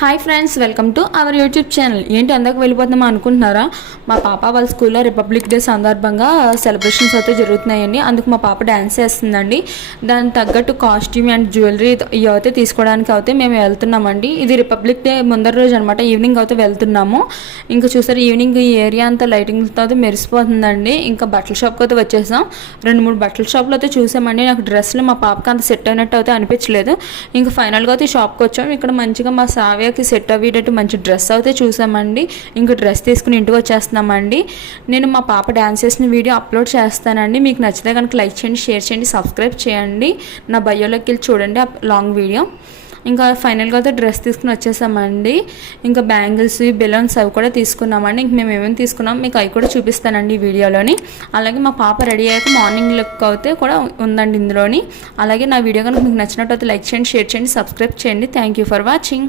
Hi friends, welcome to our YouTube channel. ఏంటి అందరికి వెళ్ళిపోతున్నామా అనుకుంటున్నారా? మా పాప వాళ్ళ స్కూల్లో రిపబ్లిక్ డే సందర్భంగా సెలబ్రేషన్స్ అయితే జరుగుతున్నాయండి. అందుకు మా పాప డ్యాన్స్ చేస్తుందండి. దానికి తగ్గట్టు కాస్ట్యూమ్ అండ్ జ్యువెలరీ ఇవి అయితే తీసుకోవడానికి అయితే మేము వెళ్తున్నామండి. ఇది రిపబ్లిక్ డే ముందర రోజు అనమాట. ఈవినింగ్ అయితే వెళ్తున్నాము. ఇంకా చూసారు, ఈవినింగ్ ఈ ఏరియా అంతా లైటింగ్తో అయితే మెరిసిపోతుందండి. ఇంకా బట్టల షాప్కి అయితే వచ్చేసాం. 2-3 బట్టల షాప్లో అయితే చూసామండి. నాకు డ్రెస్సులు మా పాపకి అంత సెట్ అయినట్టు అయితే అనిపించలేదు. ఇంకా ఫైనల్గా అయితే షాప్కి వచ్చాం. ఇక్కడ మంచిగా మా సావ్యకి సెట్ అయ్యేటట్టు మంచి డ్రెస్ అయితే చూసామండి. ఇంకా డ్రెస్ తీసుకుని ఇంటికి వచ్చేస్తున్నామండి. నేను మా పాప డ్యాన్స్ చేసిన వీడియో అప్లోడ్ చేస్తానండి. మీకు నచ్చితే కనుక లైక్ చేయండి, షేర్ చేయండి, సబ్స్క్రైబ్ చేయండి. నా బయోలోకి వెళ్ళి చూడండి ఆ లాంగ్ వీడియో. ఇంకా ఫైనల్గా అయితే డ్రెస్ తీసుకుని వచ్చేసామండి. ఇంకా బ్యాంగిల్స్, బెలూన్స్ అవి కూడా తీసుకున్నామండి. ఇంక మేము ఏమేమి తీసుకున్నాం మీకు అవి కూడా చూపిస్తానండి ఈ వీడియోలోని. అలాగే మా పాప రెడీ అయ్యాక మార్నింగ్ లుక్ అయితే కూడా ఉందండి ఇందులోని. అలాగే నా వీడియో కనుక మీకు నచ్చినట్టు అయితే లైక్ చేయండి, షేర్ చేయండి, సబ్స్క్రైబ్ చేయండి. Thank you for watching.